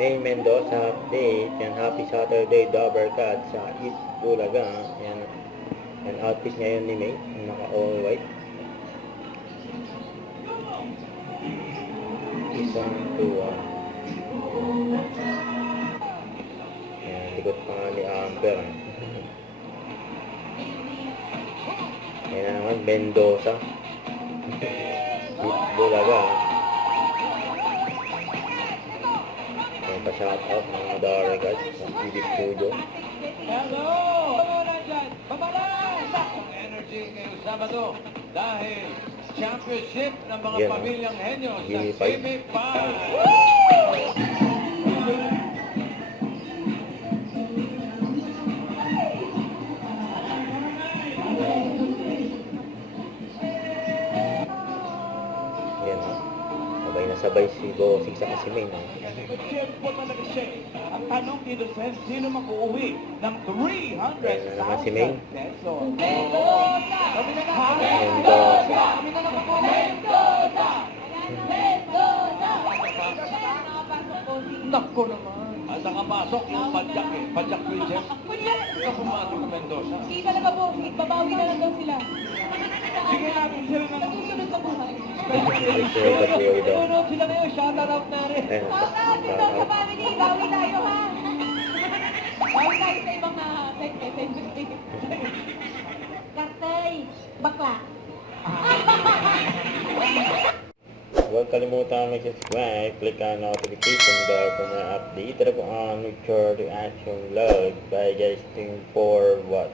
May Mendoza update. Yan, happy Saturday, Dobercat sa East Bulaga. Yan, yan outfit ngayon ni May. Naka all white. Isang tuwa. Yan, likod pa nga ni Amber. Yan na naman, Mendoza. East Bulaga. Yan pa shout out mga Dobercat sa TV Studio. Hello! Energy ngayong Sabado dahil championship ng mga Yan, pamilyang henyo sa Unify. CB5. Yan, sabay na sabay si Bossing sa Kasimin. Siyempre talaga siya. Ang tanong dito sa sino mag-uwi ng 300,000 Ayan na naman si May. pesos? Mendoza. Nako naman. At nakapasok yung padyak eh. Padyak Princess. Ikaw pumasok ng Mendoza. Hindi talaga po. Babawi na lang daw sila. Sige natin sila ng... Susunod sa buhay. Sunod sila ngayon. Shout out na rin. Ayan, Shout out din daw sa family. Bawi tayo ha. Bawi tayo sa ibang segment. Kartay. Bakla. huwag kalimutan mag-subscribe, click ang notification bell for mga update. Ito na po ang future reaction vlog. Bye guys, thank you for what?